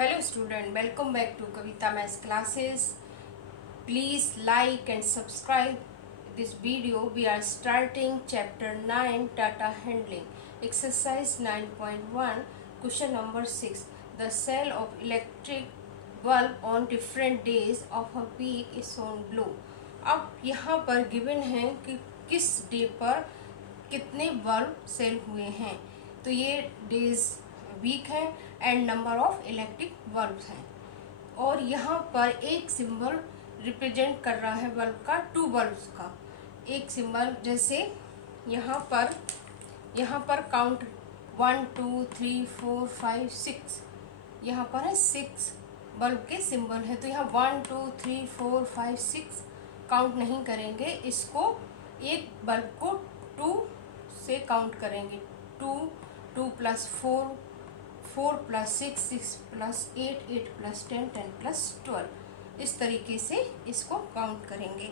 Hello student, welcome back to Kavita Maths classes. Please like and subscribe this video. We are starting chapter 9 data handling, exercise 9.1, question number 6. The cell of electric bulb on different days of a week is shown below. अब यहाँ पर given है कि किस day पर कितने bulb cell हुए हैं। तो ये डेज वीक है and number of electric bulb हैं। और यहाँ पर एक सिंबल रिप्रेजेंट कर रहा है बल्ब का, टू बल्ब्स का एक सिंबल। जैसे यहाँ पर काउंट 1 2 3 4 5 6, यहाँ पर है 6 बल्ब के सिंबल है। तो यहाँ 1 2 3 4 5 6 काउंट नहीं करेंगे, इसको एक बल्ब को 2 से काउंट करेंगे। 2 2 plus 4 4 plus 6 6 plus 8 8 plus 10 10 plus 12, इस तरीके से इसको काउंट करेंगे।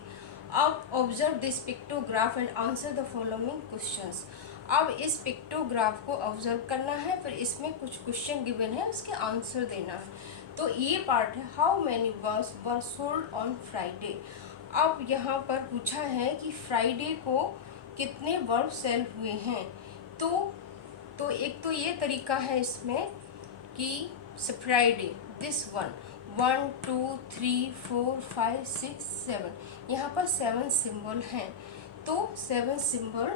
अब observe this pictograph and answer the following questions. अब इस पिक्टोग्राफ को ऑब्जर्व करना है, फिर इसमें कुछ क्वेश्चन गिवन है, उसके आंसर देना है। तो ये पार्ट है, how many bulbs were sold on Friday. अब यहाँ पर पूछा है कि फ्राइडे को कितने बल्ब सेल हुए हैं। तो एक तो ये तरीका है इसमें कि फ्राइडे दिस 1 2 3 4 5 6 7, यहाँ पर 7 सिंबल हैं। तो 7 सिंबल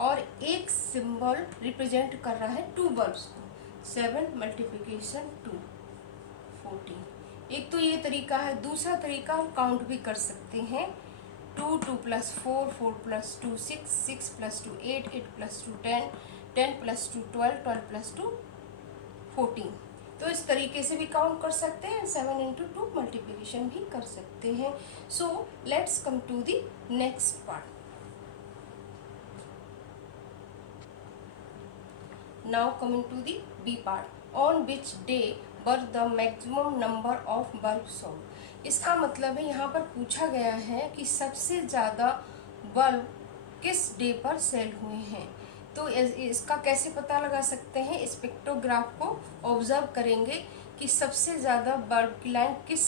और एक सिंबल रिप्रेजेंट कर रहा है 2 बल्ब्स को। 7 मल्टीप्लिकेशन 2 14। एक तो ये तरीका है। दूसरा तरीका हम काउंट भी कर सकते हैं। 2 2 plus 4 4 plus 2 6 6 plus 2 8 8 plus 2 10 10 plus 2 12 12 plus 2 14। तो इस तरीके से भी काउंट कर सकते हैं। 7 इंटू 2 मल्टीप्लिकेशन भी कर सकते हैं। So let's come to the next part. Now coming to the B part. On which day were the maximum number of bulb sold. इसका मतलब है यहाँ पर पूछा गया है कि सबसे ज़्यादा बल्ब किस डे पर सेल हुए हैं। तो इसका कैसे पता लगा सकते हैं, इस पिक्टोग्राफ को ऑब्जर्व करेंगे कि सबसे ज़्यादा बल्ब की लाइन किस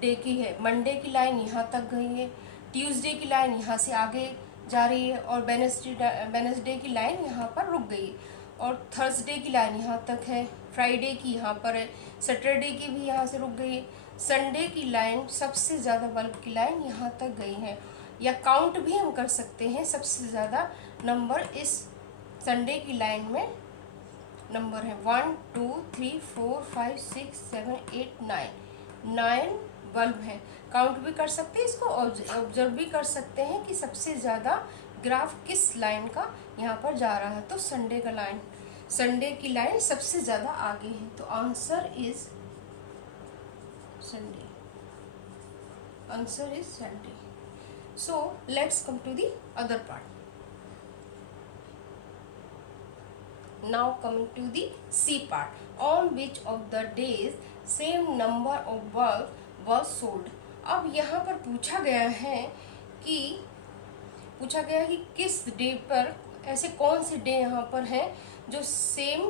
डे की है। मंडे की लाइन यहाँ तक गई है, ट्यूसडे की लाइन यहाँ से आगे जा रही है, और वेडनेसडे की लाइन यहाँ पर रुक गई है, और थर्सडे की लाइन यहाँ तक है, फ्राइडे की यहाँ पर है, सैटरडे की भी यहाँ से रुक गई है, संडे की लाइन सबसे ज़्यादा बल्ब की लाइन यहाँ तक गई है। या काउंट भी हम कर सकते हैं, सबसे ज़्यादा नंबर इस संडे की लाइन में नंबर है 1 2 3 4 5 6 7 8 9 बल्ब हैं। काउंट भी कर सकते हैं, इसको ऑब्जर्व भी कर सकते हैं कि सबसे ज़्यादा ग्राफ किस लाइन का यहाँ पर जा रहा है। तो संडे की लाइन सबसे ज़्यादा आगे है। तो answer is Sunday. Answer is Sunday. So let's come to the other part. Now coming to the C part. On which of the days same number of bulbs was sold. अब यहाँ पर पूछा गया है कि किस डे पर, ऐसे कौन से डे यहाँ पर हैं जो सेम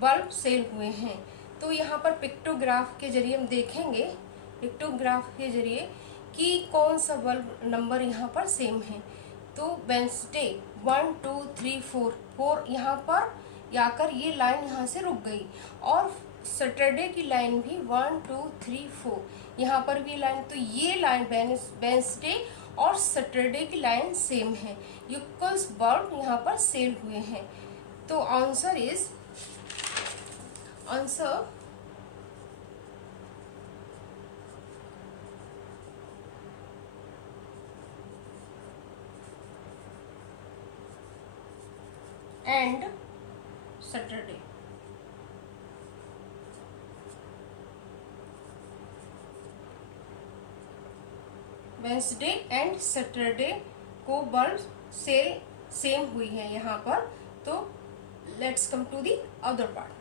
बल्ब सेल हुए हैं। तो यहाँ पर पिक्टोग्राफ के जरिए हम देखेंगे, पिक्टोग्राफ के जरिए कि कौन सा बल्ब नंबर यहाँ पर सेम है। तो वेंसडे 1 2 3 4 यहाँ पर आकर ये लाइन यहाँ से रुक गई, और सैटरडे की लाइन भी 1 2 3 4 यहाँ पर भी लाइन। तो ये लाइन वेंसडे और सैटरडे की लाइन सेम है, इक्वल्स बल्ब यहाँ पर सेल हुए हैं। तो answer is and Saturday. Wednesday and Saturday को बल्ब सेम हुई है यहाँ पर। तो let's come to the other part.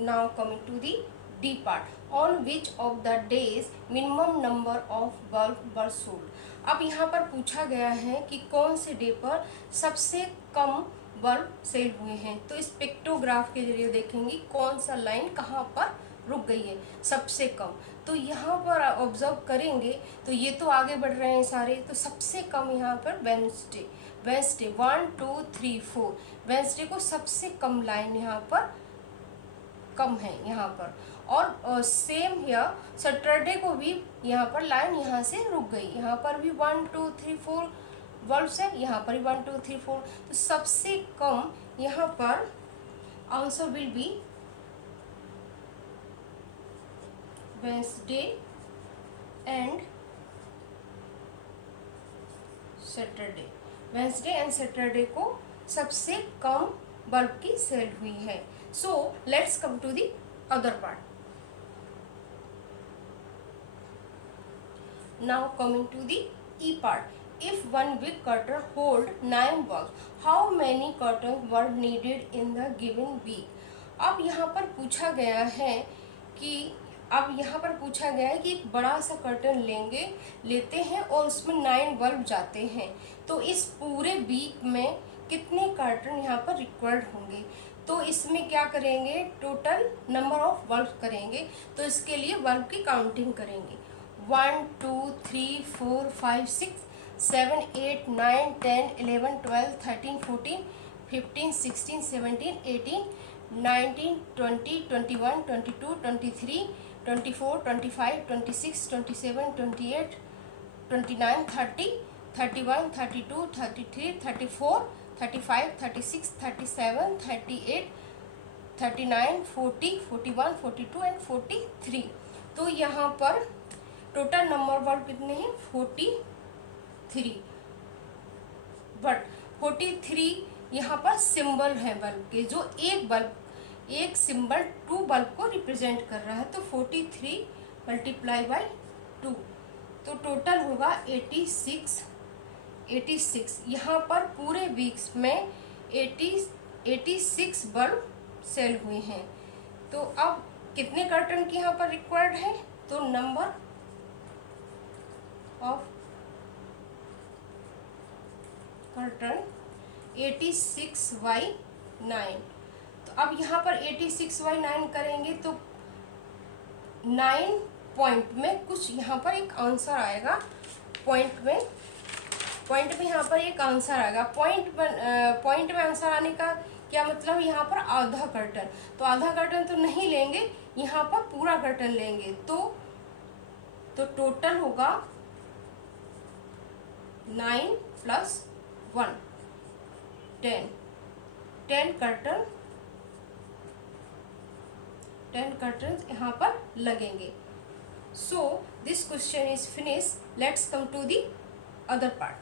Now coming to the D part. On which of the days minimum number of bulb were sold. अब यहाँ पर पूछा गया है कि कौन से डे पर सबसे कम बल्ब सेल हुए हैं। तो इस पिक्टोग्राफ के जरिए देखेंगे कौन सा लाइन कहाँ पर रुक गई है सबसे कम। तो यहाँ पर ऑब्जर्व करेंगे तो ये तो आगे बढ़ रहे हैं सारे, तो सबसे कम यहाँ पर वेंसडे 1 2 3 4 वेंसडे को सबसे कम लाइन यहाँ पर कम है यहाँ पर। और सेम हियर सैटरडे को भी यहाँ पर लाइन यहाँ से रुक गई, यहाँ पर भी 1 2 3 4 वर्ब्स है, यहाँ पर भी 1 2 3 4। तो सबसे कम यहाँ पर answer will be Wednesday and Saturday. Wednesday and Saturday को सबसे कम बल्ब की सेल हुई है। So let's come to the other part. Now coming to the E part. If one big curtain hold 9 bulbs, how many curtains were needed in the given week? अब यहाँ पर पूछा गया है कि एक बड़ा सा कर्टन लेते हैं और उसमें 9 बल्ब जाते हैं, तो इस पूरे वीक में कितने कर्टन यहाँ पर रिक्वायर्ड होंगे। तो इसमें क्या करेंगे, टोटल नंबर ऑफ बल्ब करेंगे। तो इसके लिए बल्ब की काउंटिंग करेंगे। 1 2 3 4 5 6 7 8 9 10 11 12 13 14 15 16 17 18 19 20 21 22 23 24 25 26 27 28 29 30 31 32 33 34 35 36 37 38 39 40 41 42 एंड 43। तो यहाँ पर टोटल नंबर बल्ब कितने हैं, 43। बट 43 यहाँ पर सिंबल है बल्ब के, जो एक सिंबल 2 बल्ब को रिप्रेजेंट कर रहा है। तो 43 मल्टीप्लाई बाय 2, तो टोटल होगा 86। यहाँ पर पूरे वीक्स में 86 बल्ब सेल हुए हैं। तो अब कितने कर्टन की यहाँ पर रिक्वायर्ड है, तो नंबर ऑफ कर्टन 86/9। तो अब यहाँ पर 86/9 करेंगे तो 9 पॉइंट में कुछ यहाँ पर एक आंसर आएगा। पॉइंट में यहाँ पर एक आंसर आएगा। पॉइंट में आंसर आने का क्या मतलब, यहाँ पर आधा कर्टन, तो आधा कर्टन तो नहीं लेंगे, यहाँ पर पूरा कर्टन लेंगे। तो टोटल होगा 9 + 1 10 कर्टन, 10 कर्टन यहाँ पर लगेंगे। So this question is finish. Let's come to the other part.